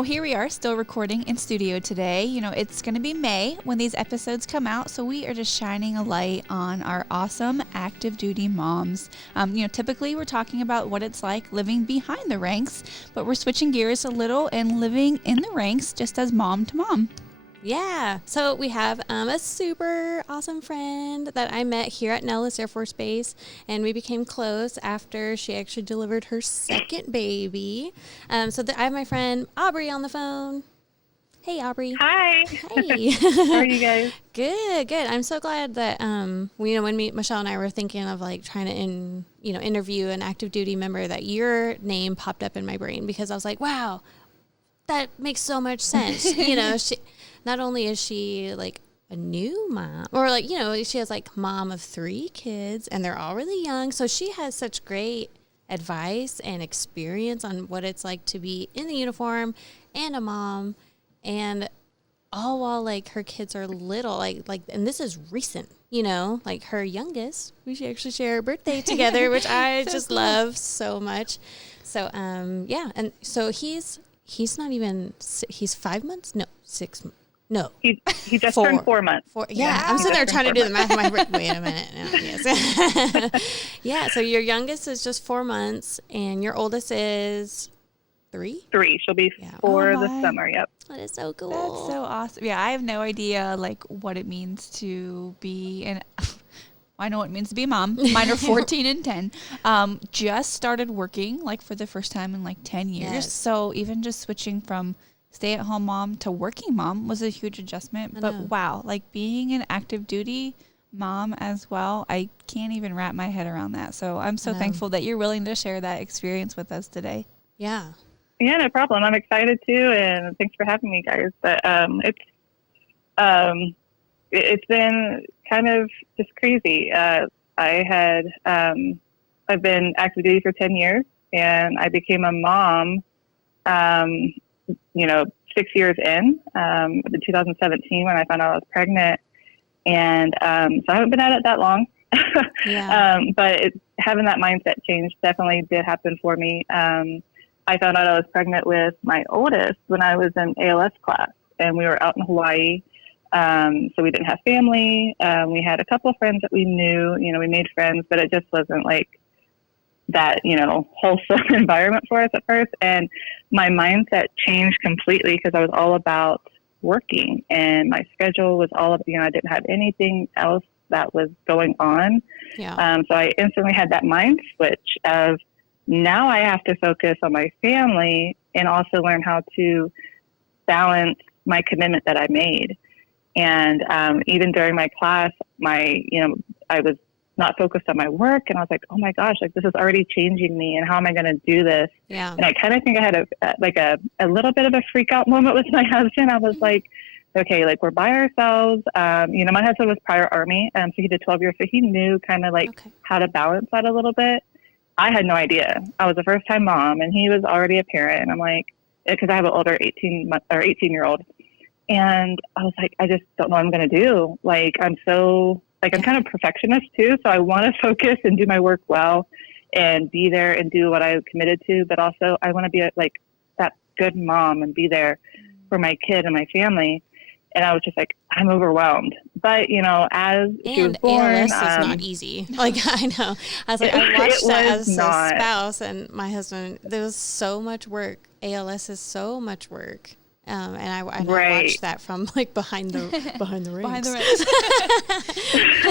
Well, here we are still recording in studio today. It's going to be May when these episodes come out, so we are just shining a light on our awesome active duty moms. Typically we're talking about what it's like living behind the ranks, but we're switching gears a little and living in the ranks just as mom to mom. Yeah. So we have a super awesome friend that I met here at Nellis Air Force Base, and we became close after she actually delivered her second baby. I have my friend Aubrie on the phone. Hey, Aubrie. Hi. Hey. How are you guys? Good. I'm so glad that when Michelle and I were thinking of like trying to interview an active duty member, that your name popped up in my brain, because I was like, wow, that makes so much sense. Not only is she like a new mom, or she has like mom of 3 kids and they're all really young. So she has such great advice and experience on what it's like to be in the uniform and a mom, and all while like her kids are little, and this is recent, like her youngest, we should actually share her birthday together, which I so just cool. Love so much. So, And so he's not even, he's 5 months? No, 6 months. No. He just turned 4 months. Yeah, I'm sitting there trying to do the math. Wait a minute. No, yes. Yeah, so your youngest is just 4 months, and your oldest is 3? 3. She'll be 4 this summer, yep. That is so cool. That's so awesome. Yeah, I have no idea, what it means to be I know what it means to be a mom. Mine are 14 and 10. Just started working, for the first time in, 10 years. Yes. So even just switching from stay-at-home mom to working mom was a huge adjustment. But wow, being an active duty mom as well, I can't even wrap my head around that. So I'm so thankful that you're willing to share that experience with us today. Yeah. Yeah, no problem. I'm excited too, and thanks for having me, guys. But it's been kind of just crazy. I've been active duty for 10 years, and I became a mom 6 years in 2017 when I found out I was pregnant. And so I haven't been at it that long. Yeah. But having that mindset change definitely did happen for me. I found out I was pregnant with my oldest when I was in ALS class, and we were out in Hawaii. So we didn't have family. We had a couple of friends that we knew, we made friends, but it just wasn't that, wholesome environment for us at first. And my mindset changed completely because I was all about working, and my schedule was all of, I didn't have anything else that was going on. Yeah. So I instantly had that mind switch of, now I have to focus on my family and also learn how to balance my commitment that I made. And even during my class, I was not focused on my work, and I was like, oh my gosh, this is already changing me, and how am I going to do this? Yeah. And I kind of think I had a little bit of a freak out moment with my husband. I was like, okay, we're by ourselves. My husband was prior Army, so he did 12 years, so he knew kind of how to balance that a little bit. I had no idea. I was a first time mom, and he was already a parent, and I'm like, because I have an older 18-year-old. And I was like, I just don't know what I'm going to do. I'm kind of perfectionist too. So I want to focus and do my work well and be there and do what I committed to. But also I want to be that good mom and be there for my kid and my family. And I was just I'm overwhelmed. But, as she was born. ALS is not easy. I know. I was I watched that as a spouse, and my husband, there was so much work. ALS is so much work. And I watched that from behind the ranks. Behind the ranks.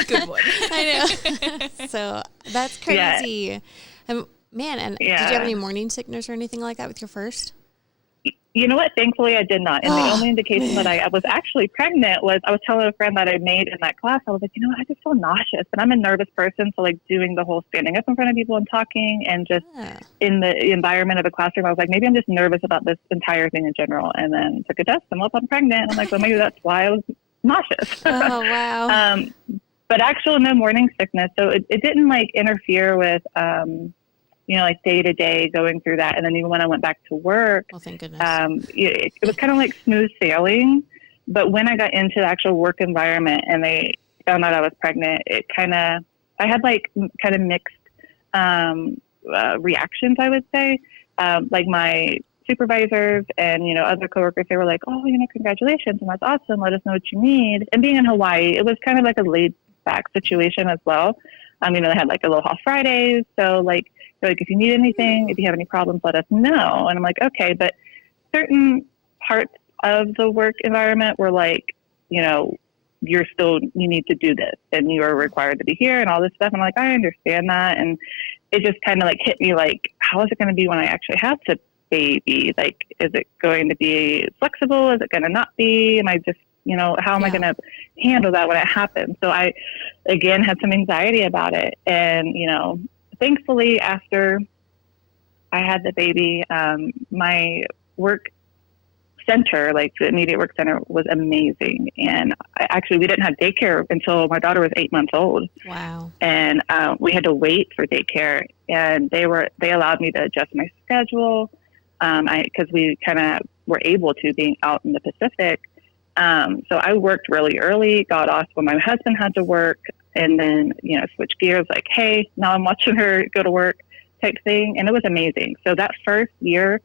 Good one. I know. So that's crazy. Yeah. Did you have any morning sickness or anything like that with your first? You know what? Thankfully, I did not. And the only indication that I was actually pregnant was I was telling a friend that I made in that class. I was like, I just feel nauseous. And I'm a nervous person. So doing the whole standing up in front of people and talking and just in the environment of a classroom, I was like, maybe I'm just nervous about this entire thing in general. And then took a test and I'm pregnant. And I'm like, well, maybe that's why I was nauseous. Oh, wow. But actually no morning sickness. So it didn't interfere with, day to day going through that. And then even when I went back to work, oh, thank goodness. It was kind of smooth sailing. But when I got into the actual work environment and they found out I was pregnant, I had kind of mixed reactions, I would say. My supervisors and, you know, other coworkers, they were like, oh, you know, congratulations. And that's awesome. Let us know what you need. And being in Hawaii, it was kind of like a laid back situation as well. You know, they had like Aloha Fridays. So like, they're like, if you need anything, if you have any problems, let us know. And I'm like, okay. But certain parts of the work environment were like, you know, you need to do this and you are required to be here and all this stuff. And I'm like, I understand that. And it just kind of like hit me like, how is it going to be when I actually have the baby? Like, is it going to be flexible? Is it going to not be? Am I just, you know, how am I going to handle that when it happens? So I, again, had some anxiety about it. And, you know, thankfully after I had the baby, my work center, like the immediate work center, was amazing. And we didn't have daycare until my daughter was 8 months old. Wow. And we had to wait for daycare, and they allowed me to adjust my schedule because we kind of were able to, being out in the Pacific. So I worked really early, got off when my husband had to work, and then, you know, switched gears, like, hey, now I'm watching her go to work type thing. And it was amazing. So that first year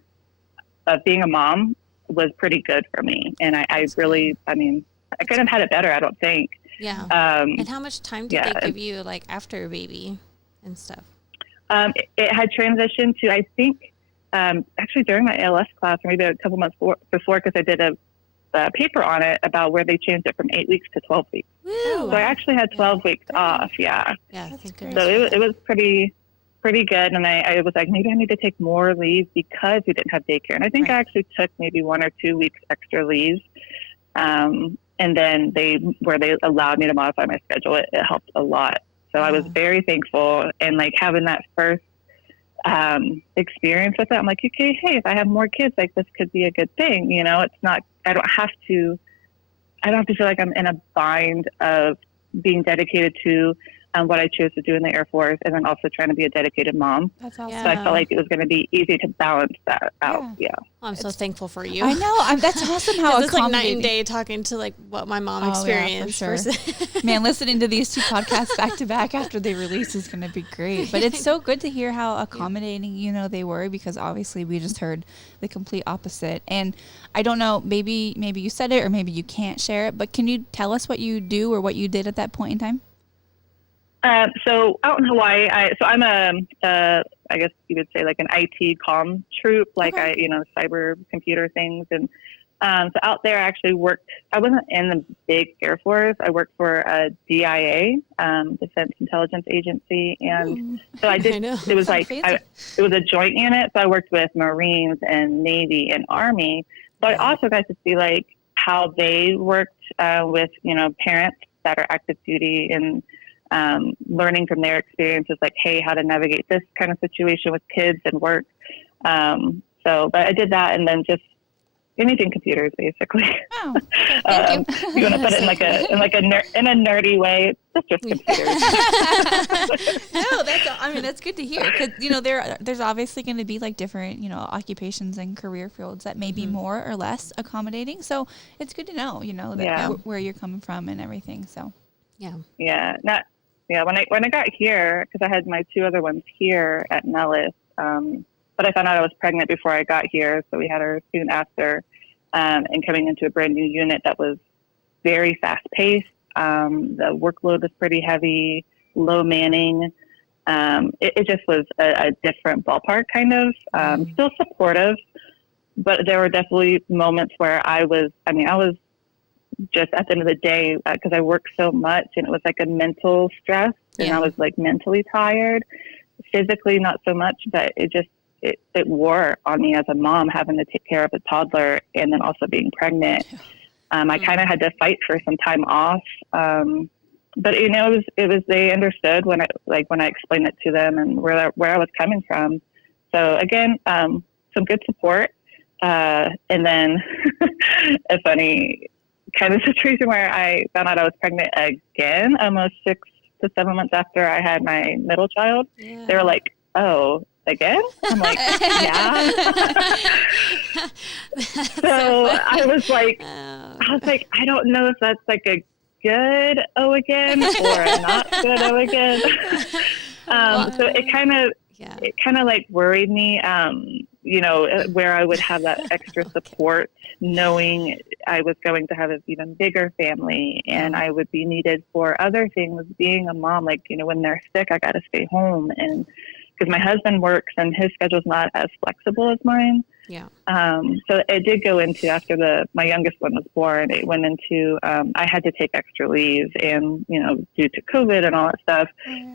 of being a mom was pretty good for me. And I really, I mean, I couldn't have had it better, I don't think. Yeah. And how much time did they give you, like, after a baby and stuff? It had transitioned to, I think, actually during my ALS class, or maybe a couple months before, because I did a paper on it about where they changed it from 8 weeks to 12 weeks. Woo. So I actually had 12 weeks off. Yeah. Yeah. So it was pretty good. And I was like, maybe I need to take more leave because we didn't have daycare. And I think I actually took maybe 1 or 2 weeks extra leave. And then they allowed me to modify my schedule. It helped a lot. So I was very thankful. And like having that first experience with it, I'm like, okay, hey, if I have more kids, like this could be a good thing. You know, it's not, I don't have to feel like I'm in a bind of being dedicated to what I chose to do in the Air Force, and then also trying to be a dedicated mom. That's awesome. So I felt like it was going to be easy to balance that out. Yeah. Well, I'm so thankful for you. I know. That's awesome how it's like night and day talking to like what my mom experienced. Yeah, for sure. Man, listening to these 2 podcasts back to back after they release is going to be great. But it's so good to hear how accommodating, you know, they were, because obviously we just heard the complete opposite. And I don't know, maybe you said it or maybe you can't share it, but can you tell us what you do or what you did at that point in time? So out in Hawaii, I'm I guess you would say like an IT comm troop, like cyber computer things. And so out there I actually worked, I wasn't in the big Air Force. I worked for a DIA, Defense Intelligence Agency. And so I did, it was like, it was a joint unit. So I worked with Marines and Navy and Army, but I also got to see like how they worked with, you know, parents that are active duty, and learning from their experiences, like, hey, how to navigate this kind of situation with kids and work. But I did that, and then just anything computers, basically. Oh, thank you. You want to put it in a nerdy way? It's just computers. No, that's good to hear, because you know there's obviously going to be like different, you know, occupations and career fields that may be more or less accommodating. So it's good to know, you know, that where you're coming from and everything. So yeah. When I got here, because I had my 2 other ones here at Nellis, but I found out I was pregnant before I got here, so we had her soon after, and coming into a brand new unit that was very fast paced. The workload was pretty heavy, low manning. It just was a different ballpark, kind of. Still supportive, but there were definitely moments where I was just at the end of the day, because I worked so much, and it was like a mental stress, and I was like mentally tired, physically not so much, but it wore on me as a mom, having to take care of a toddler and then also being pregnant. I kind of had to fight for some time off. But you know, it was, they understood when I explained it to them and where I was coming from. So again, some good support. And then a funny kind of situation where I found out I was pregnant again, almost 6 to 7 months after I had my middle child. Yeah. They were like, "Oh, again?" I'm like, "Yeah." So I was like, I don't know if that's like a good "oh again" or a not good "oh again." So it kind of it kind of like worried me, you know, where I would have that extra support, knowing I was going to have an even bigger family and I would be needed for other things. Being a mom, like, you know, when they're sick, I got to stay home, and because my husband works and his schedule's not as flexible as mine. Yeah. So it did go into, after my youngest one was born, it went into, I had to take extra leave, and, you know, due to COVID and all that stuff,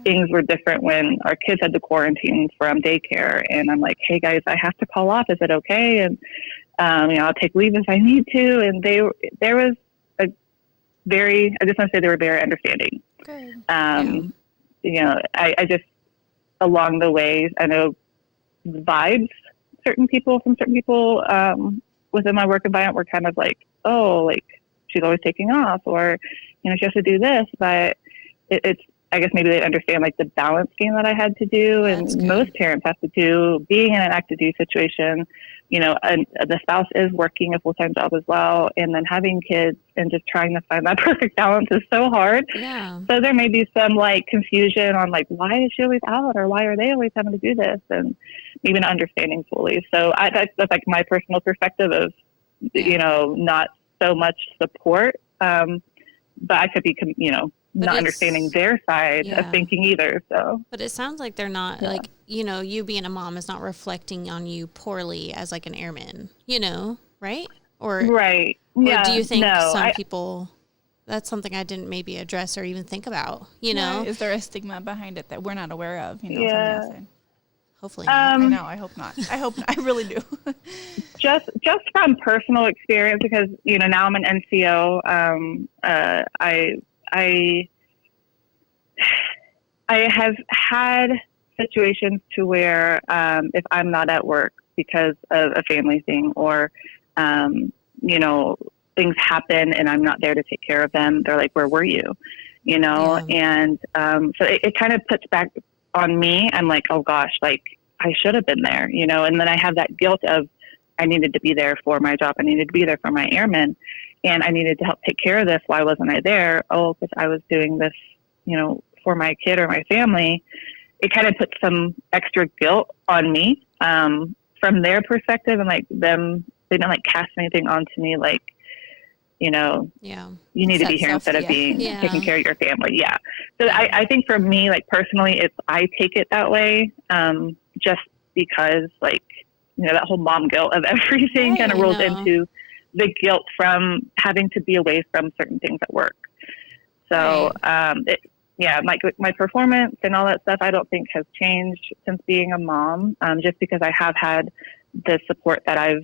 things were different when our kids had to quarantine from daycare. And I'm like, hey guys, I have to call off. Is it okay? And, you know, I'll take leave if I need to. And there was I just want to say they were very understanding. Good. You know, I just, along the way, I know vibes from certain people within my work environment were kind of like, oh, like she's always taking off, or, you know, she has to do this. But it's, I guess maybe they understand like the balance game that I had to do. And most parents have to do, being in an active duty situation, you know, and the spouse is working a full-time job as well. And then having kids and just trying to find that perfect balance is so hard. Yeah. So there may be some like confusion on like, why is she always out, or why are they always having to do this? And maybe not understanding fully. So that's like my personal perspective of, you know, not so much support. But I could be, you know, not understanding their side of thinking either. So, but it sounds like they're not like, you know, you being a mom is not reflecting on you poorly as like an airman, you know, right? Or right. Or do you think some people, that's something I didn't maybe address or even think about, you know? Is there a stigma behind it that we're not aware of, you know, from the outside? Hopefully not. I know. I hope not. I really do. just from personal experience, because, you know, now I'm an NCO. I have had situations to where if I'm not at work because of a family thing, or you know, things happen and I'm not there to take care of them, they're like, where were you? You know? And so it kind of puts back on me. I'm like, oh gosh, like I should have been there, you know? And then I have that guilt of, I needed to be there for my job. I needed to be there for my airmen, and I needed to help take care of this. Why wasn't I there? Oh, because I was doing this, you know, for my kid or my family. It kind of puts some extra guilt on me from their perspective, and like they didn't like cast anything onto me, like, you know, you need to be here instead of being taking care of your family. Yeah. So I think for me, like personally, I take it that way, just because, like, you know, that whole mom guilt of everything kind of rolls into the guilt from having to be away from certain things at work. So, my performance and all that stuff, I don't think has changed since being a mom, just because I have had the support that I've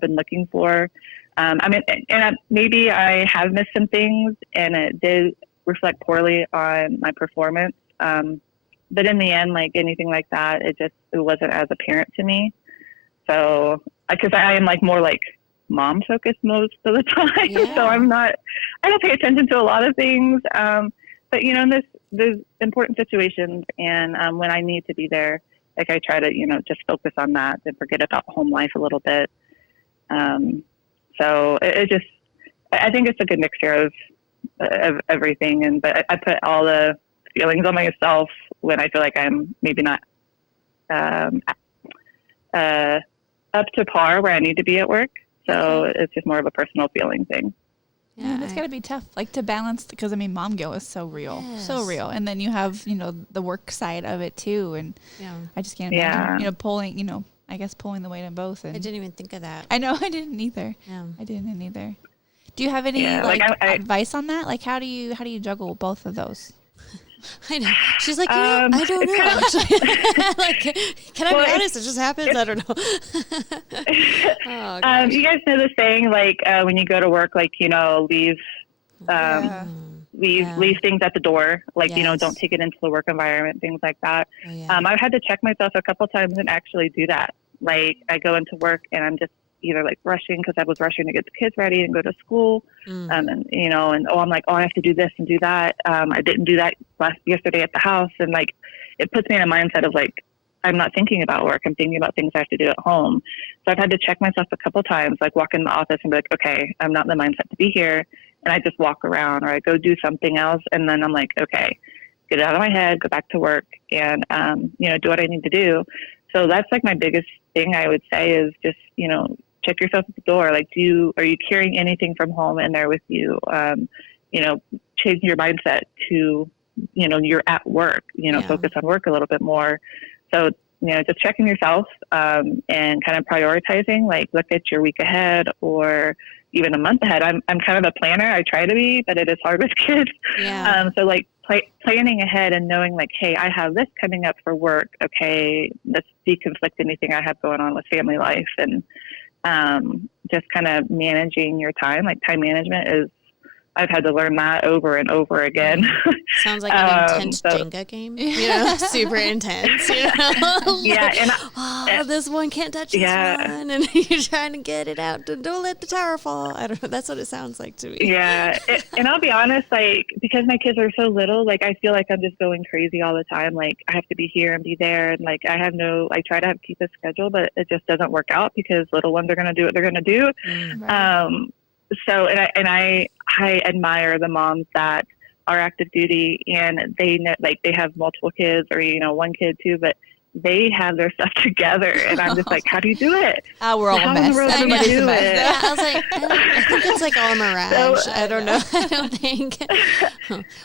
been looking for. I mean, and maybe I have missed some things, and it did reflect poorly on my performance. But in the end, like anything like that, it wasn't as apparent to me. So, because I am like more like mom focused most of the time, so I don't pay attention to a lot of things. But you know, in there's important situations, and when I need to be there, like I try to, you know, just focus on that and forget about home life a little bit. So I think it's a good mixture of everything. But I put all the feelings on myself when I feel like I'm maybe not up to par where I need to be at work. So it's just more of a personal feeling thing. Yeah, it's got to be tough, like to balance, because I mean, mom guilt is so real, and then you have, you know, the work side of it too, and I just can't imagine, you know, pulling the weight on both. And I didn't even think of that. I know, I didn't either. I didn't either. Do you have any advice on that? Like, how do you juggle both of those? I know. She's like, I don't know. Like, can I be honest? It just happens. I don't know. You guys know the saying, like, when you go to work, like, you know, leave things at the door. Like, you know, don't take it into the work environment, things like that. I've had to check myself a couple times and actually do that. Like, I go into work and I'm just either like rushing, because I was rushing to get the kids ready and go to school. And, you know, and I'm like, I have to do this and do that. I didn't do that yesterday at the house. And like, it puts me in a mindset of like, I'm not thinking about work. I'm thinking about things I have to do at home. So I've had to check myself a couple times, like walk in the office and be like, okay, I'm not in the mindset to be here. And I just walk around, or I go do something else. And then I'm like, okay, get it out of my head, go back to work, and, do what I need to do. So that's like my biggest thing I would say is just, check yourself at the door. Like, are you carrying anything from home in there with you? Change your mindset to, you're at work, focus on work a little bit more. So, just checking yourself, and kind of prioritizing, like look at your week ahead or even a month ahead. I'm kind of a planner. I try to be, but it is hard with kids. Yeah. So like planning ahead and knowing like, hey, I have this coming up for work. Okay, let's deconflict anything I have going on with family life, and just kind of managing your time. Like time management I've had to learn that over and over again. Sounds like an intense Jenga game. Super intense. Yeah, this one can't touch this one, and you're trying to get it out. Don't let the tower fall. I don't know. That's what it sounds like to me. Yeah, and I'll be honest, like because my kids are so little, like I feel like I'm just going crazy all the time. Like I have to be here and be there, and like I try to keep a schedule, but it just doesn't work out because little ones are going to do what they're going to do. Right. So, and I admire the moms that are active duty and they have multiple kids or, one kid too, but they have their stuff together. And I'm just like, how do you do it? We're all a mess. Everybody do it? Yeah, I was like, I think it's like all mirage. So, I don't know. I don't think.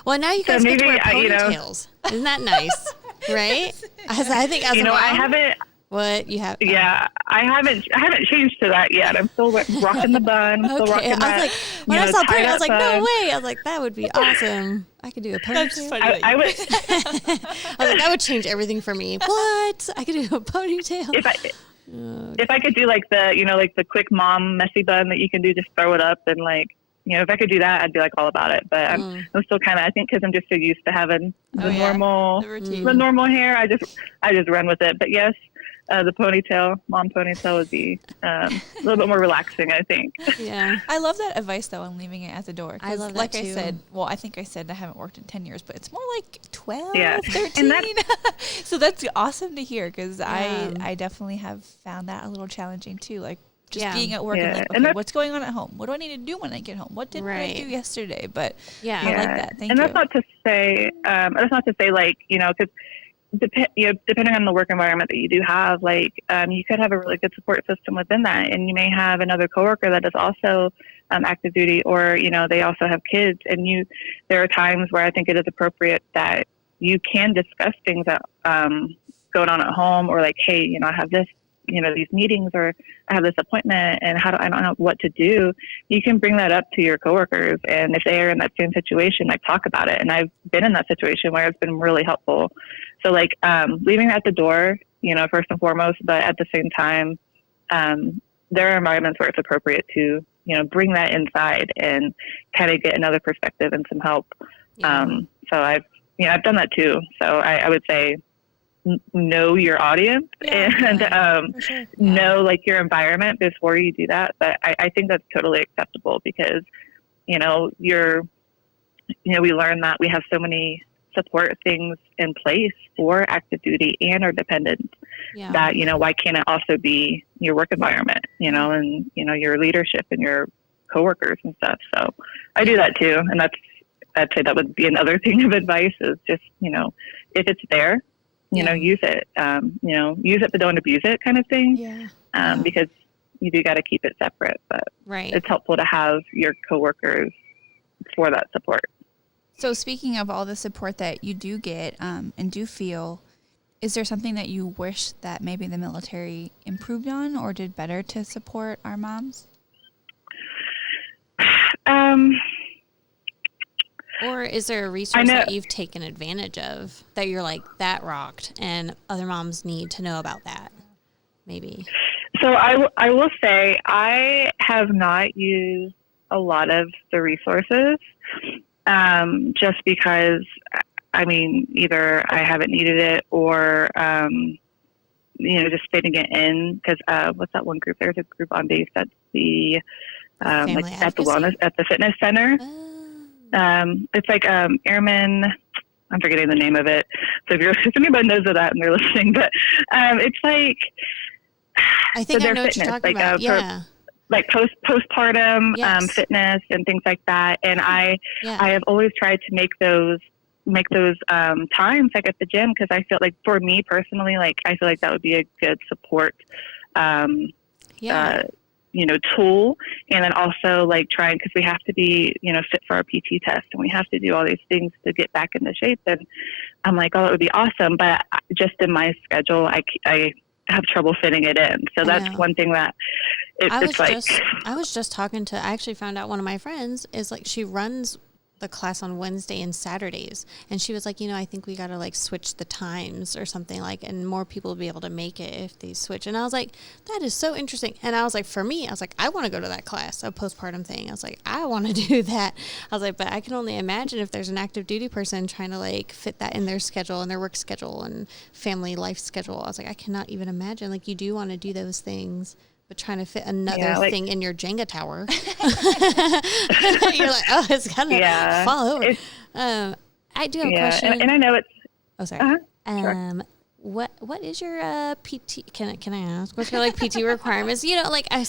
Well, now you guys get to wear ponytails. Isn't that nice? Right? I think as a mom, I haven't. What you have? Yeah, I haven't changed to that yet. I'm still rocking the bun. Okay. Still rocking I was that, like, when I saw print, I was like, bun. no way. I was like, that would be awesome. I could do a ponytail. That's funny. I would. I was like, that would change everything for me. What? I could do a ponytail. If I could do like the quick mom messy bun that you can do, just throw it up and like. If I could do that, I'd be like all about it. But I'm still kind of, I think, because I'm just so used to having the normal hair, I just run with it. But yes, the mom ponytail would be a little bit more relaxing, I think. Yeah. I love that advice though on leaving it at the door. I love that like too. I said, I think I said I haven't worked in 10 years, but it's more like 12, Yeah. 13. So that's awesome to hear because I definitely have found that a little challenging too. Like just being at work and like, okay, what's going on at home? What do I need to do when I get home? What didn't I do yesterday? But I like that. Thank you. And that's not to say, like, because depending on the work environment that you do have, like you could have a really good support system within that, and you may have another coworker that is also active duty, or they also have kids, and there are times where I think it is appropriate that you can discuss things that going on at home, or like, hey, I have this, these meetings, or I have this appointment, and I don't know what to do. You can bring that up to your coworkers, and if they are in that same situation, like talk about it. And I've been in that situation where it's been really helpful. So like leaving it at the door, first and foremost, but at the same time, there are environments where it's appropriate to, bring that inside and kind of get another perspective and some help. Yeah. So I've done that too. So I would say know your audience and know like your environment before you do that. But I think that's totally acceptable because, we learn that we have so many support things in place for active duty and our dependents that, why can't it also be your work environment, and, your leadership and your coworkers and stuff. So I do that too. And I'd say that would be another thing of advice is just, if it's there, use it, use it, but don't abuse it kind of thing. Because you do got to keep it separate, but it's helpful to have your coworkers for that support. So speaking of all the support that you do get and do feel, is there something that you wish that maybe the military improved on or did better to support our moms? Or is there a resource that you've taken advantage of that you're like, that rocked and other moms need to know about that? Maybe. So I will say I have not used a lot of the resources just because, either I haven't needed it or, just fitting it in because what's that one group? There's a group on base that's the at the fitness center. It's like airmen. I'm forgetting the name of it. So if anybody knows of that and they're listening, but it's like I think I know what you're talking about. Like postpartum fitness and things like that. And I have always tried to make those make those times like at the gym, because I feel like for me personally, like I feel like that would be a good support tool. And then also like trying, because we have to be fit for our PT test, and we have to do all these things to get back into shape. And I'm like, oh, it would be awesome, but just in my schedule, I have trouble fitting it in. So that's one thing that I was just talking to, I actually found out one of my friends is like, she runs the class on Wednesday and Saturdays. And she was like, I think we got to like switch the times or something, like, and more people will be able to make it if they switch. And I was like, that is so interesting. And I was like, for me, I was like, I want to go to that class, a postpartum thing. I was like, I want to do that. I was like, but I can only imagine if there's an active duty person trying to like fit that in their schedule and their work schedule and family life schedule. I was like, I cannot even imagine. Like, you do want to do those things, but trying to fit another thing in your Jenga tower. You're like, oh, it's gonna fall over. I do have a question. And I know it's... Oh, sorry. Sure. What is your PT? Can I ask? What's your like PT requirements?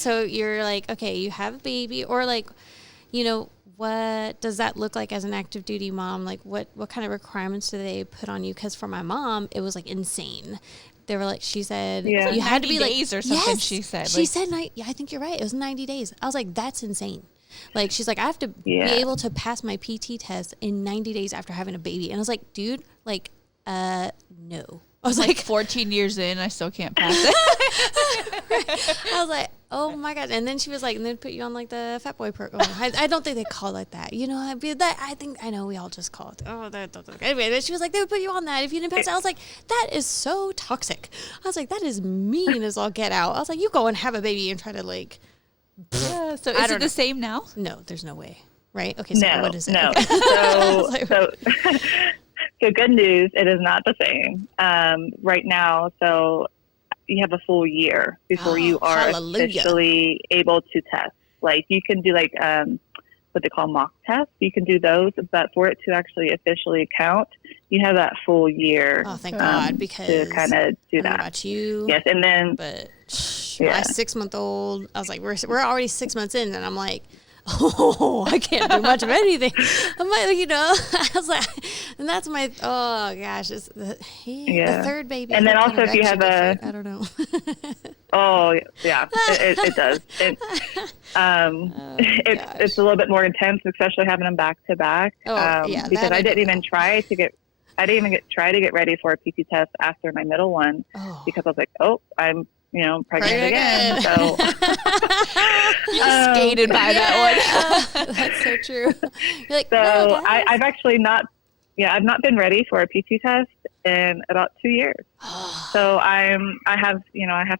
So you're like, okay, you have a baby, or like, what does that look like as an active duty mom? Like, what kind of requirements do they put on you? Because for my mom, it was like insane. They were like, she said, you had to be like days or something. Yes, she said. She said, I think you're right. It was 90 days. I was like, that's insane. Like, she's like, I have to be able to pass my PT test in 90 days after having a baby. And I was like, dude, like, no. I was like 14 years in, I still can't pass it. I was like, oh my God. And then she was like, and then put you on like the fat boy program. I don't think they call it like that. I know we all just call it. Anyway, she was like, they would put you on that if you didn't pass it. I was like, that is so toxic. I was like, that is mean as all get out. I was like, you go and have a baby and try to like. Yeah, so is it the same now? No, there's no way. Right? Okay, so what is it? No. Okay. So good news, it is not the same right now. So you have a full year before you are officially able to test. Like, you can do like what they call mock tests. You can do those, but for it to actually officially count, you have that full year. Oh, thank God, because to kind of do that. About you, yes, and then but my 6-month-old, I was like, we're already 6 months in, and I'm like, oh, I can't do much of anything. I'm like, I was like, and that's my, oh gosh, it's the third baby. And then also if you have I don't know. Oh yeah, it does. It's a little bit more intense, especially having them back to back. Because I didn't even try to get ready for a PT test after my middle one, because I was like, I'm pregnant again. So you just skated by that one. That's so true. You're like, so I've actually not been ready for a PT test in about 2 years. So I have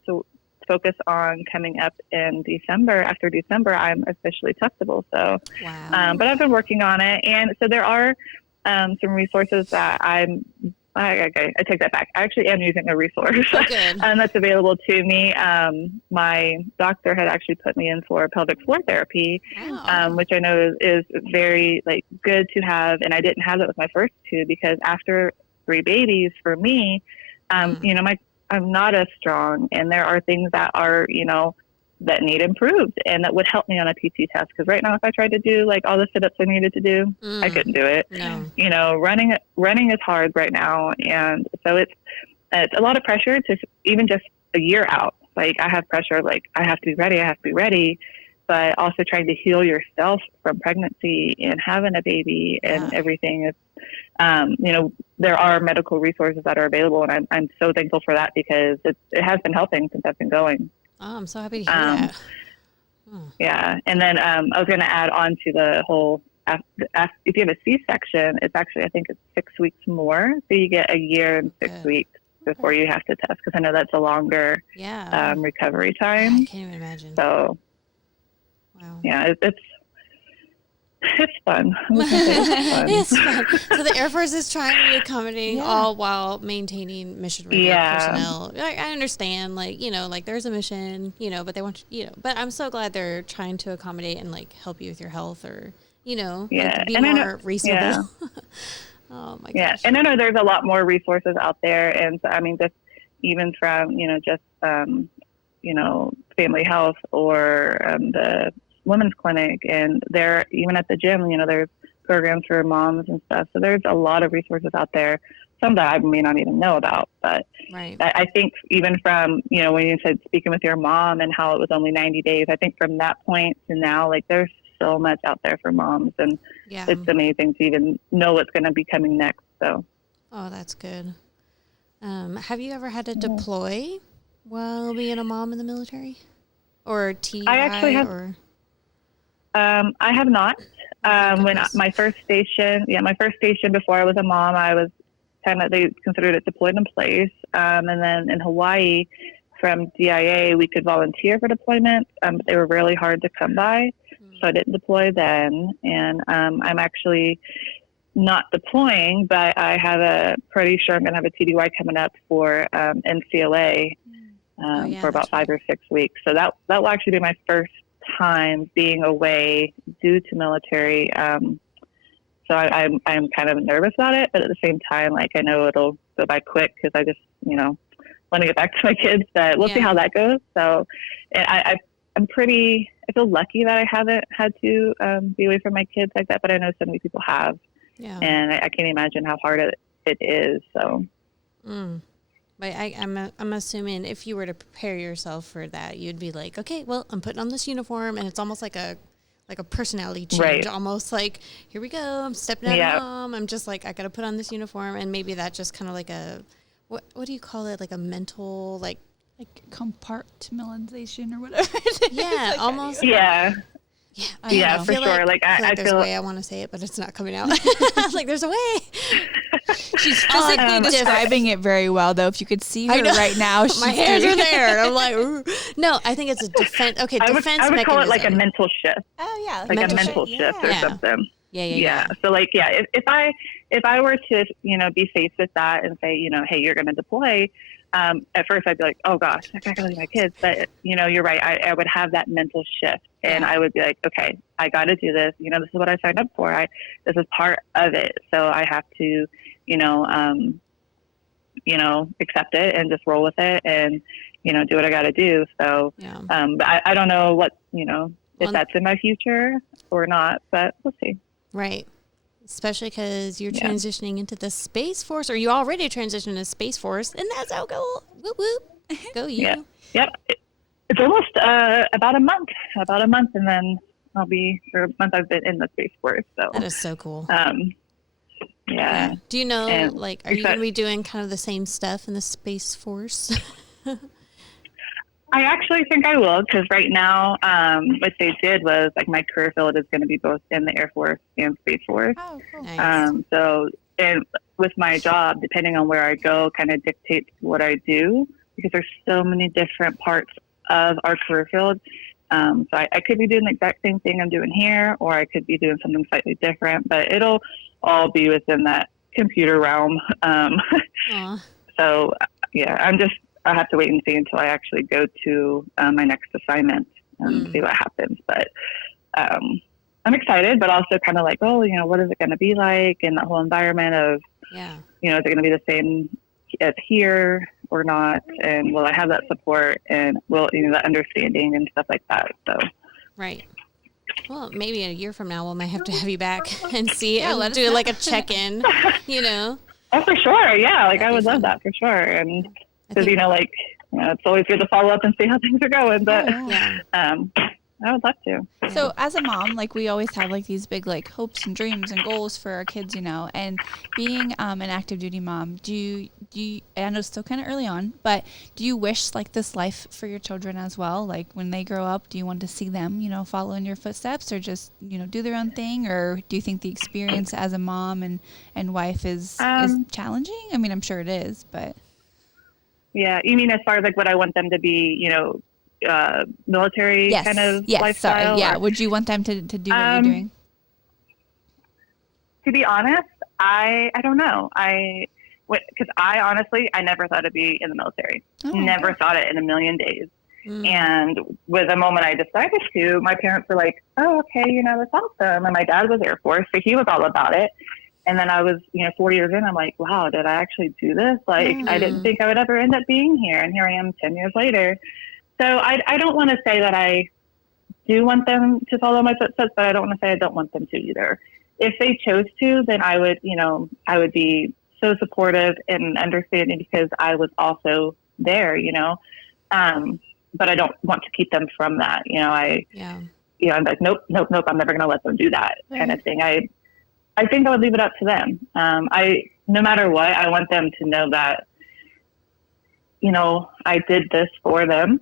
to focus on coming up in December. After December, I'm officially testable. So, but I've been working on it. And so there are some resources that I take that back. I actually am using a resource that's available to me. My doctor had actually put me in for pelvic floor therapy, which I know is very like good to have. And I didn't have that with my first two, because after 3 babies for me, I'm not as strong, and there are things that are, that need improved, and that would help me on a PT test. Because right now, if I tried to do like all the sit-ups I needed to do, I couldn't do it. No. Running is hard right now, and so it's a lot of pressure to even just a year out. Like, I have pressure, like I have to be ready, but also trying to heal yourself from pregnancy and having a baby and everything is, there are medical resources that are available, and I'm so thankful for that, because it has been helping since I've been going. Oh, I'm so happy to hear that. Yeah. And then I was going to add on to the whole, if you have a C-section, it's actually, I think it's 6 weeks more. So you get a year and 6 weeks before you have to test, because I know that's a longer recovery time. I can't even imagine. So, yeah, it's fun. It's fun. So the Air Force is trying to be accommodating all while maintaining mission personnel. I understand, like, like there's a mission, but they want but I'm so glad they're trying to accommodate and like help you with your health, or, like, be more reasonable. Oh my gosh. Yeah. And I know there's a lot more resources out there. And so, I mean, just even from, Family Health or the women's clinic, and they're even at the gym, there's programs for moms and stuff. So there's a lot of resources out there, some that I may not even know about. But right. I think even from, when you said speaking with your mom and how it was only 90 days, I think from that point to now, like there's so much out there for moms, and it's amazing to even know what's going to be coming next. So. Oh, that's good. Have you ever had to deploy while being a mom in the military, or TI? I actually have. Or... I have not. My first station before I was a mom, I was they considered it deployed in place. And then in Hawaii, from DIA, we could volunteer for deployment, but they were really hard to come by, so I didn't deploy then. And I'm actually not deploying, but I have pretty sure I'm going to have a TDY coming up for NCLA for about 5 or 6 weeks. So that will actually be my first time being away due to military. So I'm kind of nervous about it, but at the same time, like I know it'll go by quick because I just, want to get back to my kids, but we'll see how that goes. So I feel lucky that I haven't had to be away from my kids like that, but I know so many people have. Yeah. And I can't imagine how hard it is. So, but I'm assuming if you were to prepare yourself for that, you'd be like, okay, well, I'm putting on this uniform, and it's almost like a personality change, right. Almost like, here we go, I'm stepping out of mom. I'm just like, I got to put on this uniform, and maybe that just kind of like what do you call it? Like a mental, like compartmentalization or whatever. Yeah, like almost. Yeah. Yeah, for sure. Like I there's a way I want to say it, but it's not coming out. Like there's a way. She's physically describing it very well, though. If you could see her right now, my hands are there, and I'm like, ooh. No, I think it's a defense. Okay, I would mechanism. call it like a mental shift. Oh yeah, like a mental shift or something. Yeah. So like, if I were to be faced with that and say, hey, you're going to deploy. At first I'd be like, oh gosh, I gotta leave my kids. But you're right. I would have that mental shift, and I would be like, okay, I got to do this. This is what I signed up for. This is part of it. So I have to, accept it and just roll with it and, do what I got to do. So, but I don't know what, if that's in my future or not, but we'll see. Right. Especially because you're transitioning into the Space Force, or you already transitioned to Space Force, and that's how go. Whoop whoop, go you. Yeah. Yep. It's almost about a month, and then I'll be for a month. I've been in the Space Force, so that is so cool. Yeah. Do you know, are you going to be doing kind of the same stuff in the Space Force? I actually think I will, because right now, what they did was my career field is going to be both in the Air Force and Space Force. Oh, cool. Nice. So, and with my job, depending on where I go, kind of dictates what I do, because there's so many different parts of our career field. So I could be doing the exact same thing I'm doing here, or I could be doing something slightly different, but it'll all be within that computer realm. So I have to wait and see until I actually go to my next assignment and see what happens. But I'm excited, but also kind of like, what is it going to be like in that whole environment of, is it going to be the same as here or not? And will I have that support and that understanding and stuff like that? So, right. Well, maybe a year from now, we might have to have you back and see and do like a check-in, Oh, for sure. Yeah. I would love that for sure. And because, it's always good to follow up and see how things are going, but I would love to. So as a mom, we always have these big hopes and dreams and goals for our kids, and being an active duty mom, do you, I know it's still kind of early on, but do you wish this life for your children as well? When they grow up, do you want to see them, follow in your footsteps, or just, do their own thing? Or do you think the experience as a mom and wife is challenging? I mean, I'm sure it is, but. Yeah. You mean as far as what I want them to be, military kind of lifestyle? Sorry. Yeah. Would you want them to do what you're doing? To be honest, I don't know. Because honestly, I never thought I'd be in the military. Never thought it in a million days. And with the moment I decided to, my parents were like, oh, okay, that's awesome. And my dad was Air Force, so he was all about it. And then I was, 4 years in, I'm like, wow, did I actually do this? I didn't think I would ever end up being here. And here I am 10 years later. So I don't want to say that I do want them to follow my footsteps, but I don't want to say I don't want them to either. if they chose to, then I would, I would be so supportive and understanding because I was also there, but I don't want to keep them from that. I'm like, nope, I'm never going to let them do that kind of thing. I think I would leave it up to them. No matter what, I want them to know that, I did this for them.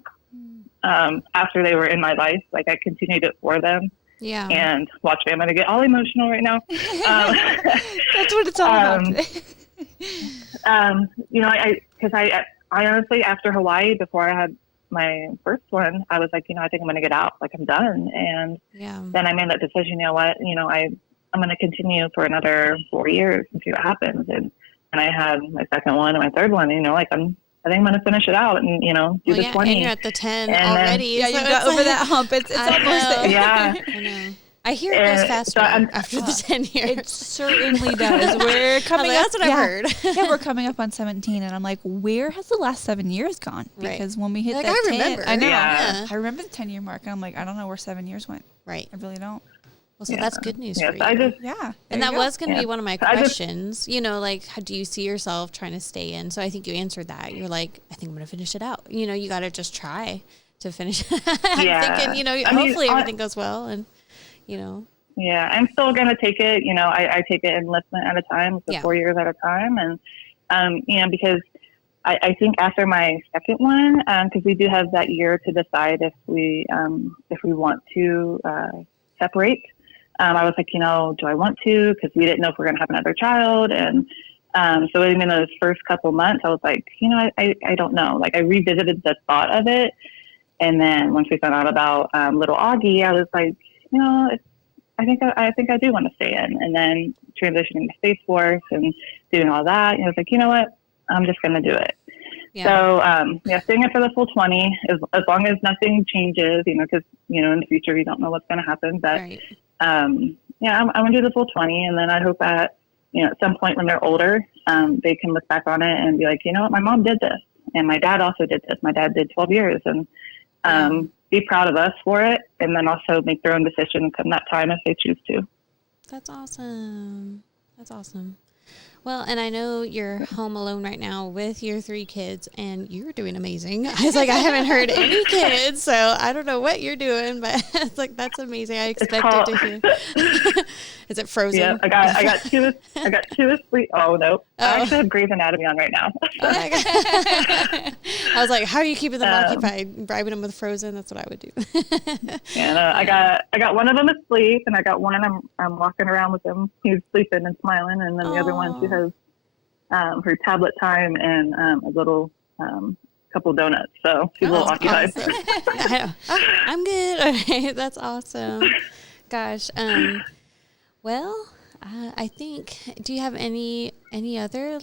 After they were in my life, like I continued it for them. Yeah. And watch me, I'm going to get all emotional right now. That's what it's all about today. Because I honestly, after Hawaii, before I had my first one, I was like, I think I'm going to get out. Like, I'm done. And then I made that decision, I'm going to continue for another 4 years and see what happens. And I had my second one and my third one, I think I'm going to finish it out and, do the 20. And you're at the 10 and already. Then, you got over that hump. It's almost there. Yeah. I know. I hear it goes faster after the 10 years. It certainly does. We're coming up. That's what I've heard. Yeah, we're coming up on 17, and I'm like, where has the last 7 years gone? Because when we hit that 10, I remember. I know. Yeah. I remember the 10-year mark, and I'm like, I don't know where 7 years went. Right. I really don't. Well, so that's good news for you. And that was going to be one of my questions. How do you see yourself trying to stay in? So I think you answered that. You're like, I think I'm going to finish it out. You got to just try to finish. I'm thinking, hopefully everything goes well and, Yeah, I'm still going to take it. I take it enlistment at a time, so 4 years at a time. And, because I think after my second one, because we do have that year to decide if we want to separate. I was like, do I want to? Because we didn't know if we are going to have another child. And so even in those first couple months, I was like, I don't know. Like I revisited the thought of it. And then once we found out about little Augie, I was like, I think I do want to stay in. And then transitioning to Space Force and doing all that, I was like, you know what? I'm just going to do it. Yeah. So, staying in for the full 20, as long as nothing changes, because, in the future, you don't know what's going to happen. But, right. I'm going to do the full 20. And then I hope that, at some point when they're older, they can look back on it and be like, you know what, my mom did this. And my dad also did this. My dad did 12 years. And be proud of us for it. And then also make their own decision come that time if they choose to. That's awesome. Well, and I know you're home alone right now with your 3 kids, and you're doing amazing. I was like, I haven't heard any kids, so I don't know what you're doing, but it's like, that's amazing. I expected to hear. Is it Frozen? Yeah, I got two asleep. Oh, no. I actually have Grey's Anatomy on right now. I was like, how are you keeping them occupied? Bribing them with Frozen? That's what I would do. I got one of them asleep, and I got one I'm walking around with him. He's sleeping and smiling, and then the other one, she has her tablet time and a little couple donuts. So she's a little occupied. Awesome. I'm good. Okay, that's awesome. Gosh. Well, I think, do you have any other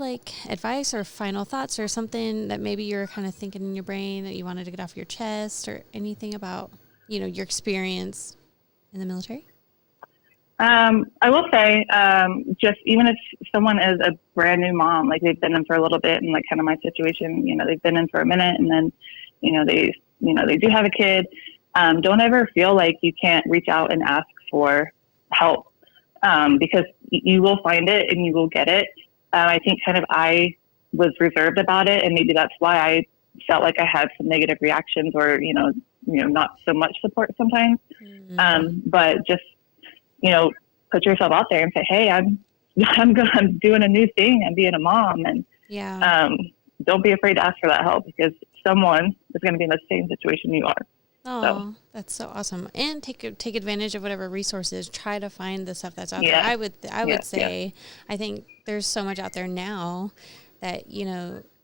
advice or final thoughts or something that maybe you're kind of thinking in your brain that you wanted to get off your chest or anything about, your experience in the military? I will say, just even if someone is a brand new mom, like they've been in for a little bit and like kind of my situation, they've been in for a minute and then, they do have a kid. Don't ever feel like you can't reach out and ask for help, because you will find it and you will get it. I think kind of I was reserved about it, and maybe that's why I felt like I had some negative reactions or, not so much support sometimes. Mm-hmm. But just, put yourself out there and say, hey, I'm doing a new thing. I'm being a mom. And don't be afraid to ask for that help, because someone is going to be in the same situation you are. Oh, that's so awesome. And take advantage of whatever resources. Try to find the stuff that's out there. I would say, I think there's so much out there now that,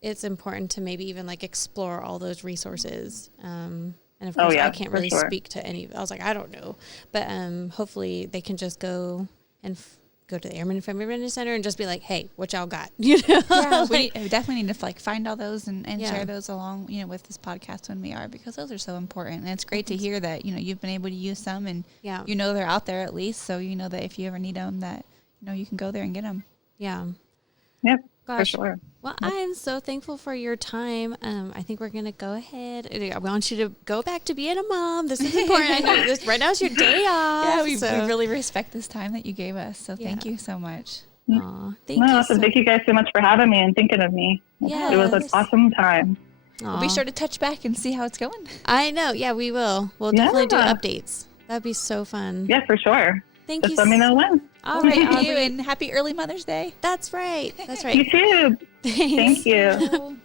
it's important to maybe even explore all those resources. And of course, I can't really speak to any. I was like, I don't know, but hopefully they can just go and go to the Airman Family Readiness Center and just be like, hey, what y'all got? Yeah, we definitely need to find all those and share those along, with this podcast when we are, because those are so important. And it's great to hear that you've been able to use some, and they're out there at least, so that if you ever need them, that you can go there and get them. Yeah. Yep. Gosh. For sure. Well, I'm so thankful for your time. I think we're going to go ahead. I want you to go back to being a mom. This is important. I know this right now is your day off. Yeah, we really respect this time that you gave us. So thank you so much. Aw, thank you. Awesome. Thank you guys so much for having me and thinking of me. Yes. It was an awesome time. We'll be sure to touch back and see how it's going. I know. Yeah, we will. We'll definitely do updates. That'd be so fun. Yeah, for sure. Thank you. Let me know when. All right, right, thank you, Aubrie. and happy early Mother's Day. That's right. That's right. You too. Thanks. Thank you.